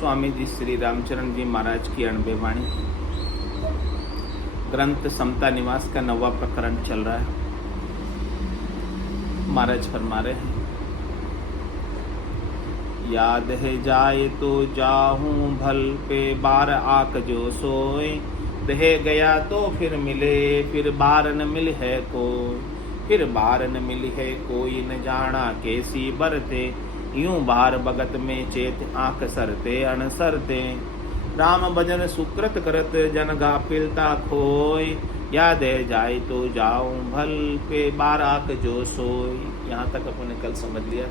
स्वामी जी श्री रामचरण जी महाराज की अणबे वाणी, ग्रंथ समता निवास का 9वां प्रकरण चल रहा है। महाराज फरमा रहे हैं, याद है जाए तो जाहूं भल पे बार आक जो सोए, रह गया तो फिर मिले फिर बार न मिल है कोई, फिर बार न मिल है कोई न जाना कैसी बरते, यूं बार भगत में चेत आंख सरते अनसरते, राम भजन सुकृत करत जन गाफिलता खोय, याद है जाए तो जाऊं भल पे बार आक जो सोय। यहाँ तक अपने कल समझ लिया,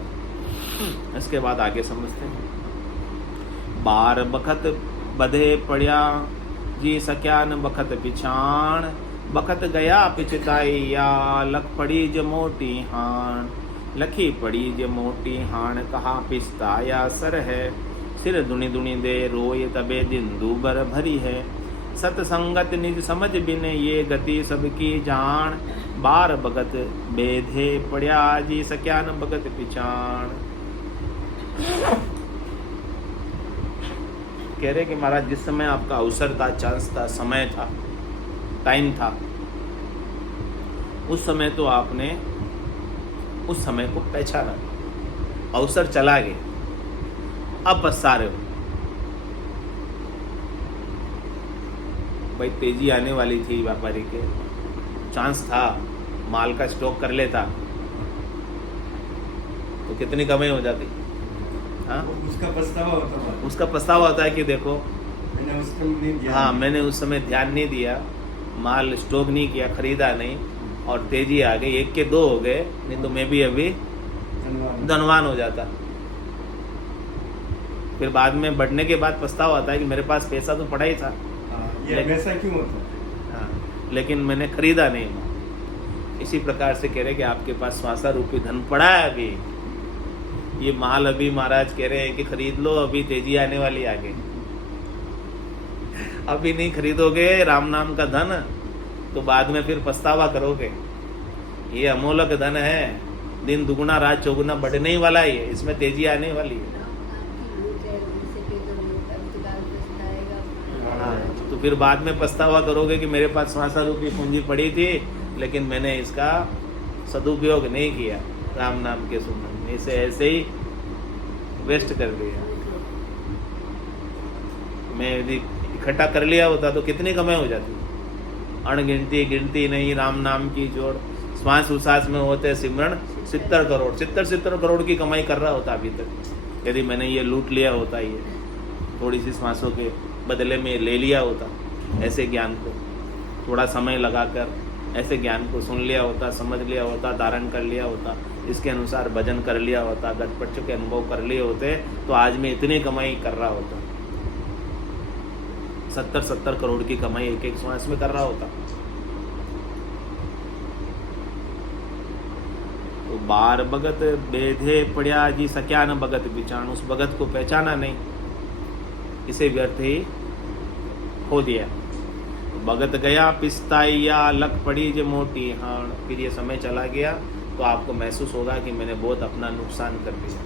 इसके बाद आगे समझते हैं। बार बखत बधे पड़िया जी सक्या न बखत पिछाण, बखत गया पिछताइया लख पड़ी ज मोटी हाण, लखी पड़ी ज मोटी हाण कहा पिछताया सर है, सिर दुनि दुनि दे रोय तबे दिन दूबर भरी है, सतसंगत निज समझ बिन ये गति सबकी जान, बार भगत बेधे पड़िया जी सक्या न भगत पिछाण। कह रहे कि महाराज जिस समय आपका अवसर था, चांस था, समय था, टाइम था, उस समय तो आपने उस समय को पहचाना, अवसर चला गया, अब पछता रहे हो। भाई तेजी आने वाली थी, व्यापारी के चांस था, माल का स्टॉक कर लेता तो कितनी कमाई हो जाती। हाँ, उसका पछतावा होता है कि देखो मैंने उस समय नहीं दिया। हाँ, मैंने उस समय ध्यान नहीं दिया, माल स्टॉक नहीं किया, खरीदा नहीं, और तेजी आ गई, 1 के 2 हो गए, नहीं तो मैं भी अभी धनवान हो जाता। फिर बाद में बढ़ने के बाद पछतावा आता है कि मेरे पास पैसा तो पड़ा ही था। ये वैसा क्यों होता है? हाँ, लेकिन मैंने खरीदा नहीं। इसी प्रकार से कह रहे कि आपके पास श्वासा रूपी धन पड़ा है, अभी ये माल अभी महाराज कह रहे हैं कि खरीद लो, अभी तेजी आने वाली आगे। अभी नहीं खरीदोगे राम नाम का धन तो बाद में फिर पछतावा करोगे। ये अमोलक धन है, दिन दुगुना रात चौगुना बढ़ने ही वाला ही है, इसमें तेजी आने वाली है। हाँ, तो फिर बाद में पछतावा करोगे कि मेरे पास श्वासा रूपी पूंजी पड़ी थी, लेकिन मैंने इसका सदुपयोग नहीं किया, राम नाम के सुमन इसे ऐसे ही वेस्ट कर दिया। मैं यदि इकट्ठा कर लिया होता तो कितनी कमाई हो जाती, अणगिनती गिनती नहीं, राम नाम की जोड़, श्वास उसास में होते सिमरण 70 करोड़ की कमाई कर रहा होता अभी तक, यदि मैंने ये लूट लिया होता, ये थोड़ी सी श्वासों के बदले में ले लिया होता, ऐसे ज्ञान को थोड़ा समय लगाकर ऐसे ज्ञान को सुन लिया होता, समझ लिया होता, धारण कर लिया होता, इसके अनुसार भजन कर लिया होता, गतपक्ष के अनुभव कर लिए होते, तो आज मैं इतनी कमाई कर रहा होता, 70 करोड़ की कमाई एक श्वास में कर रहा होता। तो बार भगत बेधे पड़िया जी सक्या न भगत पिछाण, उस भगत को पहचाना नहीं, इसे व्यर्थ ही खो दिया। भगत गया पिछताइया लख पड़ी जे मोटी हाण, फिर ये समय चला गया तो आपको महसूस होगा कि मैंने बहुत अपना नुकसान कर दिया।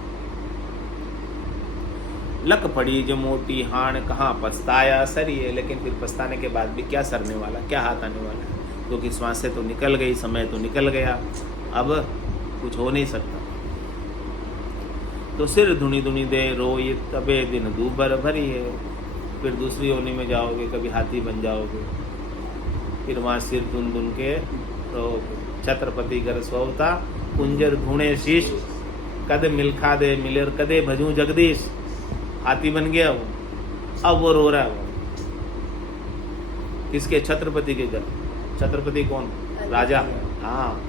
लख पड़ी जो मोटी हाण कहाँ पछताया सरिये, लेकिन फिर पछताने के बाद भी क्या सरने वाला, क्या हाथ आने वाला है, क्योंकि श्वासें तो निकल गई, समय तो निकल गया, अब कुछ हो नहीं सकता। तो सिर धुनी धुनी दे रोई तबे दिन दूबर भरी है, फिर दूसरी योनि में जाओगे, कभी हाथी बन जाओगे, फिर वहाँ सिर धुन धुन के रहोगे। छत्रपति घर स्वता कुंजर ढूंढे शीश, कद मिलखा दे मिलेर कदे भजू जगदीश। हाथी बन गया वो, अब वो रो रहा है। वो किसके? छत्रपति के घर। छत्रपति कौन? राजा। हाँ,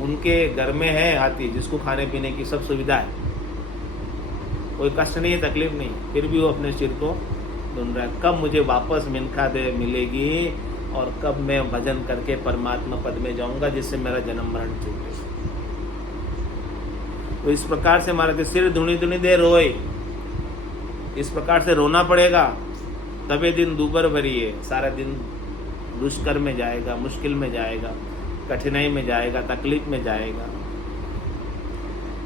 उनके घर में है हाथी, जिसको खाने पीने की सब सुविधा है, कोई कष्ट नहीं है, तकलीफ नहीं, फिर भी वो अपने सिर को ढूंढ रहा है, कब मुझे वापस मिनखा दे मिलेगी और कब मैं भजन करके परमात्मा पद में जाऊंगा, जिससे मेरा जन्म मरण छूटे। तो इस प्रकार से हमारे सिर धुनी धुनी दे रोए, इस प्रकार से रोना पड़ेगा, तबे दिन दूबर भरी है, सारा दिन दुष्कर में जाएगा, मुश्किल में जाएगा, कठिनाई में जाएगा, तकलीफ में जाएगा।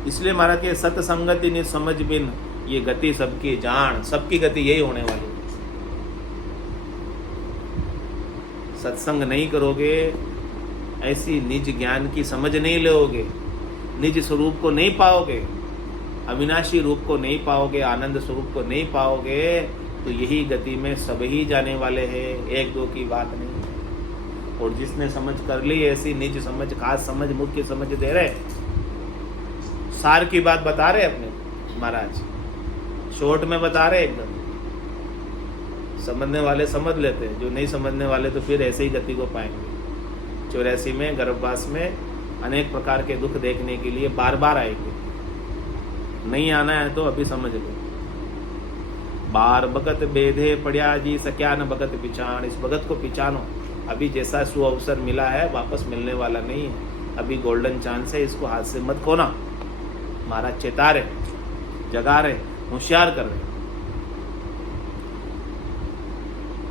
इसलिए महाराज के सतसंगति नि समझ बिन ये गति सबकी जान, सबकी गति यही होने वाली है। सत्संग नहीं करोगे, ऐसी निज ज्ञान की समझ नहीं लोगे, निज स्वरूप को नहीं पाओगे, अविनाशी रूप को नहीं पाओगे, आनंद स्वरूप को नहीं पाओगे, तो यही गति में सब ही जाने वाले हैं, एक दो की बात नहीं। और जिसने समझ कर ली ऐसी निज समझ, खास समझ, मुख्य समझ दे रहे, सार की बात बता रहे अपने महाराज, शॉर्ट में बता रहे एकदम। समझने वाले समझ लेते हैं, जो नहीं समझने वाले तो फिर ऐसे ही गति को पाएंगे। 84 में गर्भवास में अनेक प्रकार के दुख देखने के लिए बार बार आएंगे। नहीं आना है तो अभी समझ लो। बार भगत बेधे पड़िया जी सक्या न भगत पिछाण, इस भगत को पिछानो। अभी जैसा सुअवसर मिला है वापस मिलने वाला नहीं है, अभी गोल्डन चांस है, इसको हाथ से मत खोना। महाराज चेता रहे, जगा रहे, होशियार कर रहे।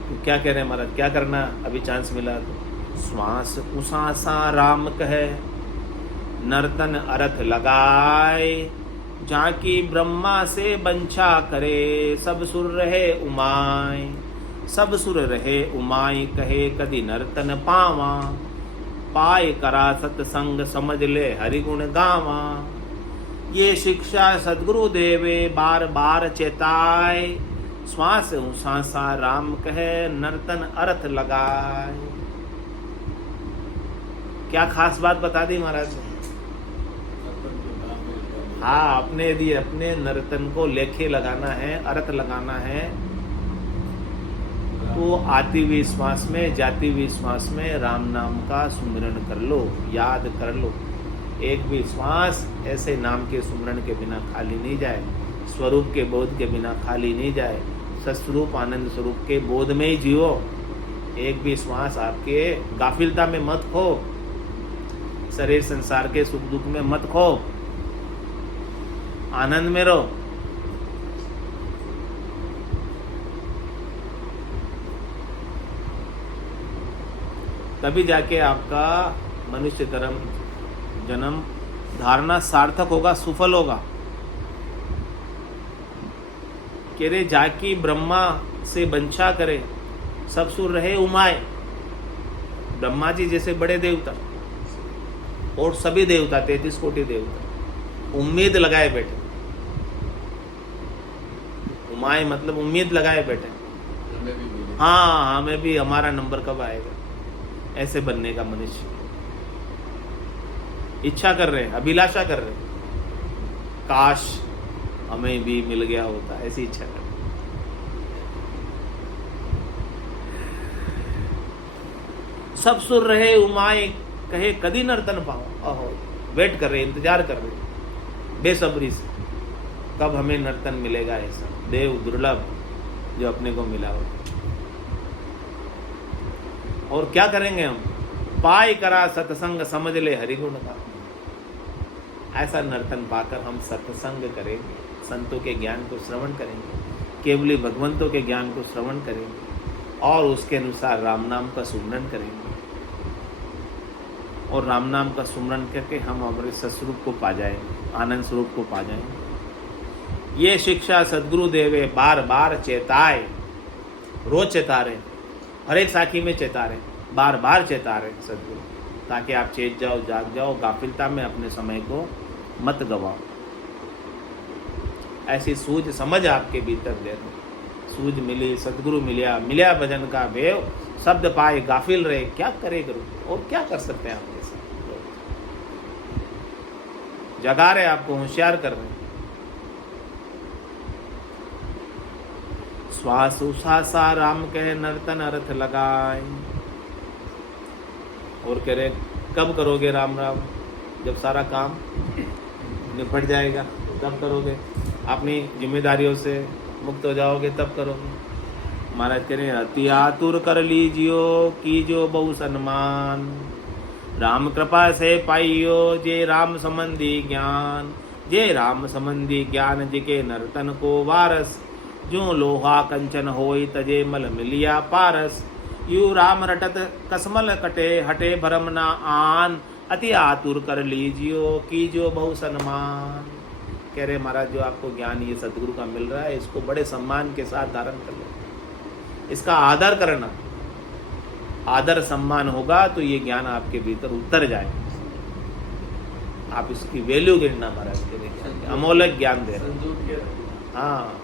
तो क्या कह रहे हैं महाराज, क्या करना अभी चांस मिला तो? श्वास उसासा राम कहे, नर्तन अर्थ लगाए, जाकी ब्रह्मा से बंछा करे, सब सुर रहे उमाय, सब सुर रहे उमाय, कहे कदी नर्तन पावा, पाए करा सत्संग, समझ ले हरिगुण गावा। ये शिक्षा सदगुरु देवे बार बार चेताए, श्वास उसासा राम कहे, नर्तन अर्थ लगाए। क्या खास बात बता दी महाराज ने? हाँ, अपने यदि अपने नर्तन को लेखे लगाना है, अर्थ लगाना है, तो आती हुई श्वास में, जाती हुई श्वास में राम नाम का सुमिरन कर लो, याद कर लो। एक भी श्वास ऐसे नाम के सुमिरन के बिना खाली नहीं जाए, स्वरूप के बोध के बिना खाली नहीं जाए, सस्वरूप आनंद स्वरूप के बोध में ही जियो। एक भी श्वास आपके गाफिलता में मत खो, शरीर संसार के सुख दुख में मत खो, आनंद में रहो। तभी जाके आपका मनुष्य धर्म जन्म धारणा सार्थक होगा, सुफल होगा। कह रहे जाकी ब्रह्मा से बंछा करे, सब सुर रहे उमाए। ब्रह्मा जी जैसे बड़े देवता और सभी देवता 33 कोटि देवता उम्मीद लगाए बैठे। उमाए मतलब उम्मीद लगाए बैठे, हाँ हमें भी हमारा नंबर कब आएगा, ऐसे बनने का मनुष्य इच्छा कर रहे हैं, अभिलाषा कर रहे हैं, काश हमें भी मिल गया होता, ऐसी इच्छा कर रहे हैं। सब सुर रहे उमाए, कहे कदी नर्तन पाओ। अहो, वेट कर रहे, इंतजार कर रहे बेसब्री से, कब हमें नर्तन मिलेगा ऐसा देव दुर्लभ जो अपने को मिला हो। और क्या करेंगे हम? पाए करा सत्संग, समझ ले हरिगुण का। ऐसा नर्तन पाकर हम सत्संग करेंगे, संतों के ज्ञान को श्रवण करेंगे, केवली भगवंतों के ज्ञान को श्रवण करेंगे और उसके अनुसार राम नाम का सुमरन करेंगे। और राम नाम का सुमरन करके हम हमारे सस्वरूप को पा जाएंगे, आनंद स्वरूप को पा जाएंगे। ये शिक्षा सदगुरु देवे बार बार चेताए, रोज चेता रहे, हर एक साखी में चेता रहे, बार बार चेता रहे सदगुरु, ताकि आप चेत जाओ, जाग जाओ, गाफिलता में अपने समय को मत गवाओ। ऐसी सूझ समझ आपके भीतर दे दो। सूझ मिली, सदगुरु मिलिया, मिलिया भजन का भेव, शब्द पाए गाफिल रहे, क्या करे गुरु, और क्या कर सकते हैं आपके साथ? जगा रहे, आपको होशियार कर रहे। श्वास उसासा राम कहे, नर्तन अर्थ लगाए। और कह रहे कब करोगे राम राम? जब सारा काम निपट जाएगा तब करोगे, अपनी जिम्मेदारियों से मुक्त हो जाओगे तब करोगे। महाराज कह रहे अति आतुर कर लीजियो, कीजो बहु सन्मान, राम कृपा से पाइयो जे राम संबंधी ज्ञान, जे राम संबंधी ज्ञान जिके नर्तन को वारस, जो लोहा कंचन होई तजे मल मिलिया पारस, यू राम रटत कसमल कटे, हटे भरम ना आन, अति आतुर कर लीजियो कीजो बहु सन्मान। कह रहे महाराज जो आपको ज्ञान ये सदगुरु का मिल रहा है इसको बड़े सम्मान के साथ धारण कर लो, इसका आदर करना, आदर सम्मान होगा तो ये ज्ञान आपके भीतर उतर जाएगा। आप इसकी वैल्यू गिनना महाराज के लिए, अमोलक ज्ञान दे रहे। हाँ,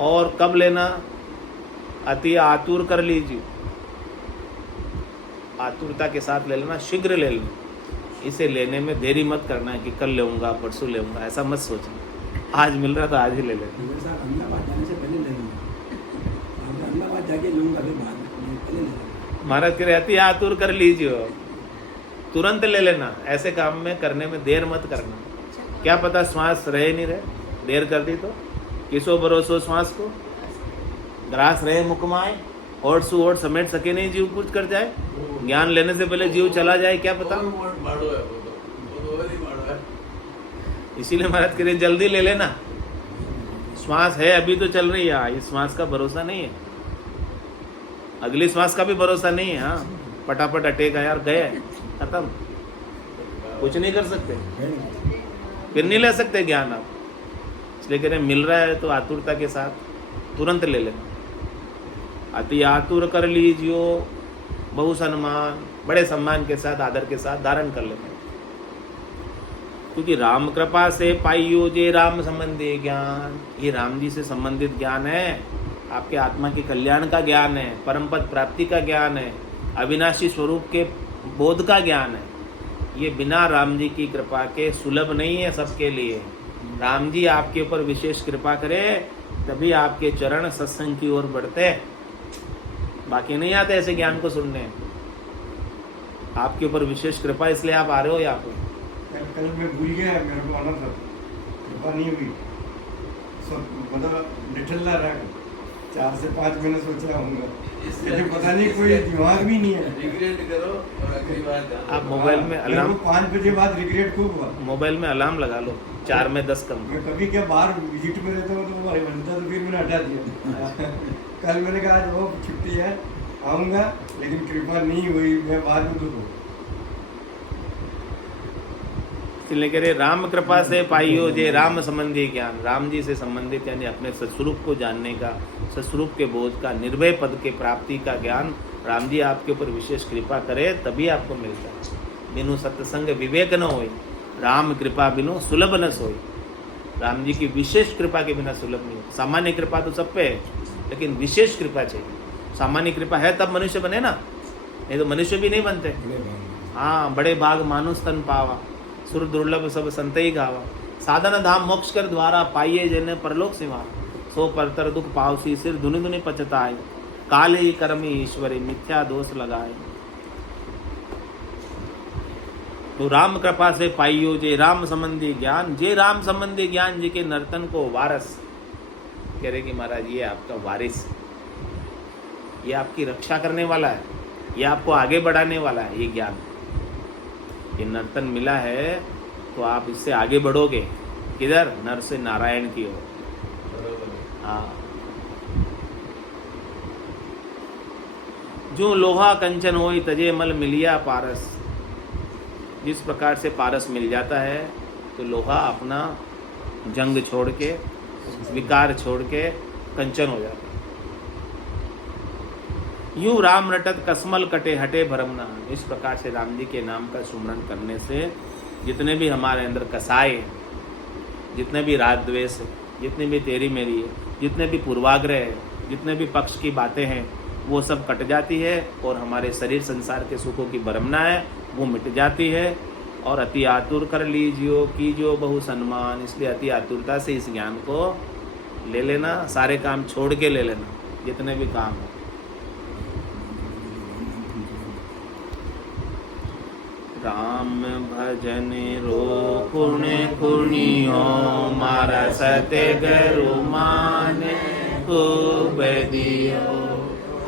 और कब लेना? अति आतुर कर लीजिए, आतुरता के साथ ले लेना, शीघ्र ले लेना। इसे लेने में देरी मत करना है कि कल लेऊंगा परसों लेऊंगा, ऐसा मत सोचना। आज मिल रहा तो आज ही ले लेना। अहमदाबाद जाने से पहले ले लूँगा, अहमदाबाद जाके लूँगा, फिर बाद में पहले ले लूँगा। महाराज कह रहे अति आतुर कर लीजिए, तुरंत ले लेना। ऐसे काम में करने में देर मत करना। क्या पता श्वास रहे नहीं रहे, देर कर दी तो किसो भरोसो श्वास को, ग्रास रहे मुकमाए, ओट सु ओट समेट सके नहीं जीव कुछ कर जाए। ज्ञान लेने से पहले जीव चला जाए, क्या पता। इसीलिए महाराज कह रहे जल्दी ले लेना। श्वास है अभी तो चल रही है, इस श्वास का भरोसा नहीं है, अगली श्वास का भी भरोसा नहीं है। हाँ, फटाफट अटैक यार गए, खत्म, कुछ नहीं कर सकते, फिर नहीं ले सकते ज्ञान आप। इसलिए कह रहे मिल रहा है तो आतुरता के साथ तुरंत ले लेना। अति आतुर कर लीजियो, बहु सम्मान, बड़े सम्मान के साथ आदर के साथ धारण कर लेना। क्योंकि राम कृपा से पाइयो जे राम संबंधी ज्ञान, ये राम जी से संबंधित ज्ञान है, आपके आत्मा के कल्याण का ज्ञान है, परम पद प्राप्ति का ज्ञान है, अविनाशी स्वरूप के बोध का ज्ञान है। ये बिना राम जी की कृपा के सुलभ नहीं है सबके लिए। राम जी आपके ऊपर विशेष कृपा करे तभी आपके चरण सत्संग की ओर बढ़ते, बाकी नहीं आते ऐसे ज्ञान को सुनने। आपके ऊपर विशेष कृपा इसलिए आप आ रहे हो यहाँ पे। कल मैं भूल गया, मेरे को आना था, कृपा नहीं हुई, सब मतलब निठल्ला रहा। 4 से 5 महीने सोचा होऊंगा, लेकिन पता नहीं कोई दिमाग भी नहीं है। रिग्रेट करो और अगली बार आप मोबाइल में अलार्म, 5 बजे बाद रिग्रेट खूब हुआ। मोबाइल में अलार्म लगा लो, 4 में 10 कम। मैं कभी क्या बाहर विजिट में रहता हूँ तो भाई बनता, तो फिर मैंने हटा दिया। कल मैंने कहा आज वो छुट्टी है, आऊँगा, लेकिन कृपा नहीं हुई, मैं बाद में दुख हूँ। इसलिए कह रहे राम कृपा से पाइयो जे राम संबंधी ज्ञान, राम जी से संबंधित यानी अपने सत्स्वरूप को जानने का, सत्स्वरूप के बोध का, निर्भय पद के प्राप्ति का ज्ञान राम जी आपके ऊपर विशेष कृपा करे तभी आपको मिलता है। बिनु सत्संग विवेक न होई, राम कृपा बिनु सुलभ न सोई। राम जी की विशेष कृपा के बिना सुलभ नहीं हो। सामान्य कृपा तो सब पे है, लेकिन विशेष कृपा चाहिए। सामान्य कृपा है तब मनुष्य बने ना, नहीं तो मनुष्य भी नहीं बनते। हाँ, बड़े भाग मानुष तन पावा, सुर दुर्लभ सब संत ही गावा। साधन धाम मोक्ष कर द्वारा, पाइये जन परलोक सिवा। सो परतर दुख पावसी, सिर धुनि धुनि पचताए। काले ही कर्मी ईश्वरी, मिथ्या दोष लगाए। तो राम कृपा से पाइयो जे राम संबंधी ज्ञान, जे राम संबंधी ज्ञान जी के नर्तन को वारस। कह रहे कि महाराज ये आपका वारिस, ये आपकी रक्षा करने वाला है, ये आपको आगे बढ़ाने वाला है। ये ज्ञान, ये नर्तन मिला है तो आप इससे आगे बढ़ोगे। किधर? नर से नारायण की ओर। हाँ, जो लोहा कंचन होई तजे मल मिलिया पारस। जिस प्रकार से पारस मिल जाता है तो लोहा अपना जंग छोड़ के, विकार छोड़ के कंचन हो जाता है। यूं राम रटत कसमल कटे हटे भरमना। इस प्रकार से राम जी के नाम का सुमरन करने से जितने भी हमारे अंदर कसाय है, जितने भी राग द्वेष है, जितनी भी तेरी मेरी है, जितने भी पूर्वाग्रह है, जितने भी पक्ष की बातें हैं, वो सब कट जाती है और हमारे शरीर संसार के सुखों की भरमना है वो मिट जाती है। और अति आतुर कर लीजियो कीजियो बहु सम्मान। इसलिए अति आतुरता से इस ज्ञान को ले लेना, सारे काम छोड़ के ले लेना, जितने भी काम हो। राम भजन रो पुण्य पुण्यो, मारा सत्य गुरु मान खूब दियो।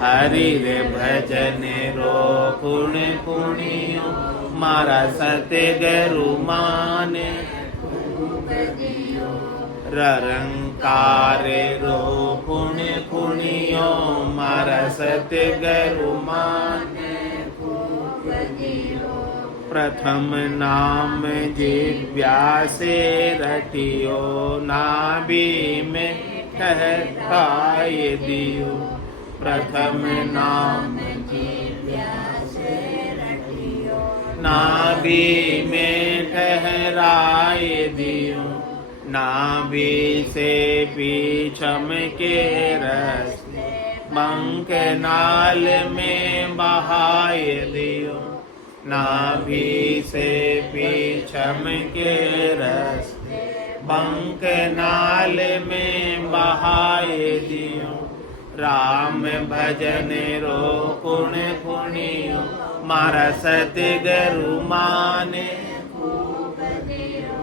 हरि रे भजन रो पुण्य पुण्यो, मारा सत्य गुरु मान खूब दियो। रंकार रो पुण्य पुण्यो, मारा सत्य गुरु मान खूब दियो। प्रथम नाम जिज्ञासे रटियो, नाभि में ठहराए दियो। प्रथम नाम जिज्ञासे रटियो, नाभि में ठहराए दियो। नाभि से पीछम के रस, बंक नाल में बहाए दियो। नाभि से पीछम के रस, बंक नाल में बहाए दियो। राम भजन रो कुण कुणियो, मारा सतगुरु माने खूब दियो।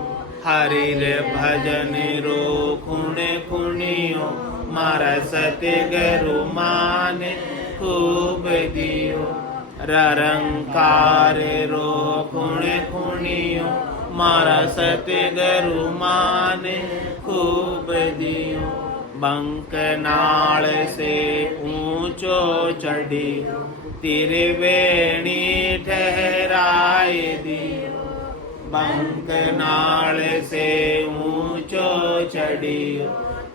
हरि भजन रो कुण कुणियो, मारा सतगुरु माने खूब दियो। ररंकार रो कुण कुणियो, मारा सतगुरु माने खूब दियो। बंक नाल से ऊंचो चढ़ियो, त्रिवेणी ठहराए दियो। बंक नाल से ऊंचो चढ़ियो,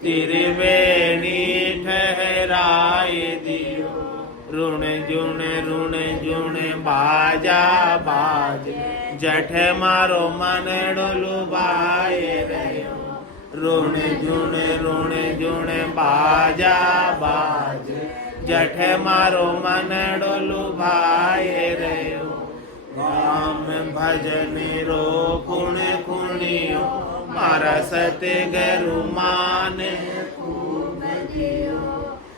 त्रिवेणी ठहराए दियो। रुण जुण बाजा बाज, जठ मारो मन डोलुबाए रहो। रुण जुण बाजा बाज, जठ मारो मन डोलुबाए रहो। राम भजन रो कुण कुणियो, मारा सतगुरु माने खूब दियो।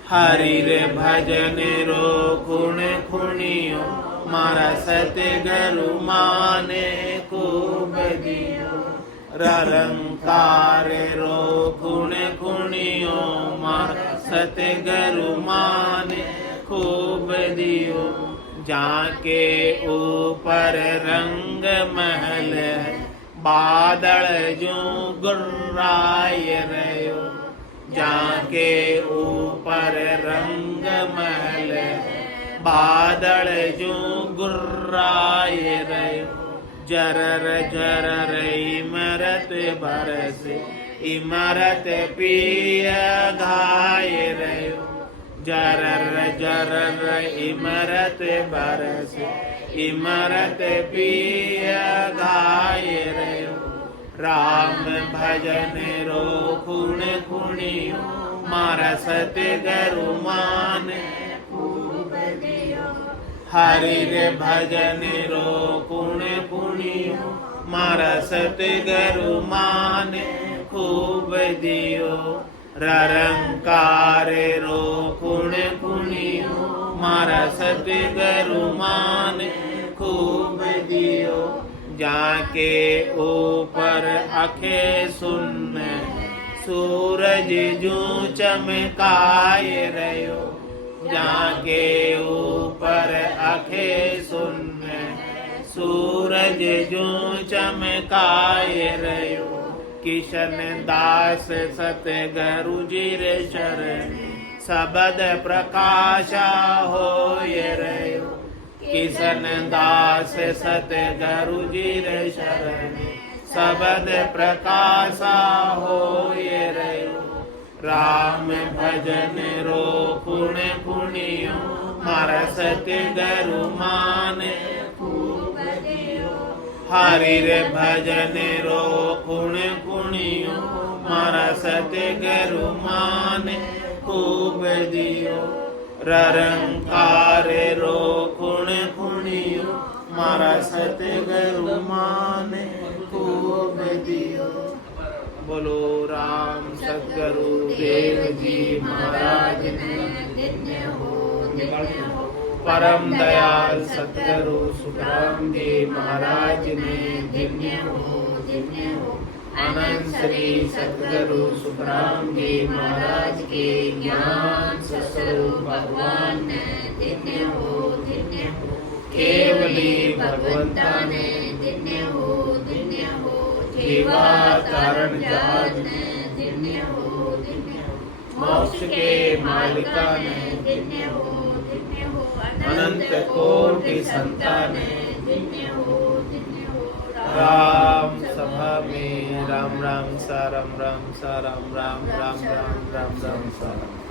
हरि भजन रो कुण कुणियो, मारा सतगुरु माने खूब दियो। ररंकार रो कुण कुणियो, मारा सतगुरु माने खूब दियो। जाके ऊपर रंग महल, बादल जो गुर्राए रहो। जाके ऊपर रंग महल, बादल जो गुर्राए रहो। जरर इमरत बरस, इमरत पिय घाय रहो। जरर इमरत बरस, इमरत पिय घाय रहो। राम भजन रो कुण कुणियो, मारा सतगुरु माने खूब दियो। हरि भजन रो कुण कुणियो, मारा सतगुरु माने खूब दियो। ररंकार रो कुण कुणियो, मारा सतगुरु माने खूब दियो। जाके ऊपर आखे सुन, सूरज जू चमकाए रहो। जाके ऊपर आखे सुन, सूरज जू चमकाए रहो। किशन दास सतगुरु जीर शरण, सबद प्रकाशा होय रहो। किशन दास सतगुरु जीर शरण, सबद प्रकाशा होय रहो। राम भजन रो कुण कुणियो, मारा सतगुरु माने खूब दियो। हरि भजन रो कुण कुणियो, मारा सतगुरु माने खूब दियो। ररंकार रो कुण कुणियो, मारा सतगुरु माने खूब दियो। बोलो राम सतगुरु देव जी महाराज ने धन्य हो, धन्य हो। परम दयाल सतगुरु सुखराम जी महाराज ने धन्य हो, धन्य हो। अनंत श्री सतगुरु सुखराम जी महाराज के ज्ञान स्वरूप भगवान ने धन्य हो, धन्य हो। केवली भगवंता ने धन्य हो, धन्य हो। जीवा तारण जहाज ने धन्य हो, धन्य हो। मोक्ष के मालिका ने धन्य हो, धन्य हो। अनंत कोटि संता ने धन्य हो, राम सभा में राम राम सा राम राम सा राम राम राम राम राम राम सा राम।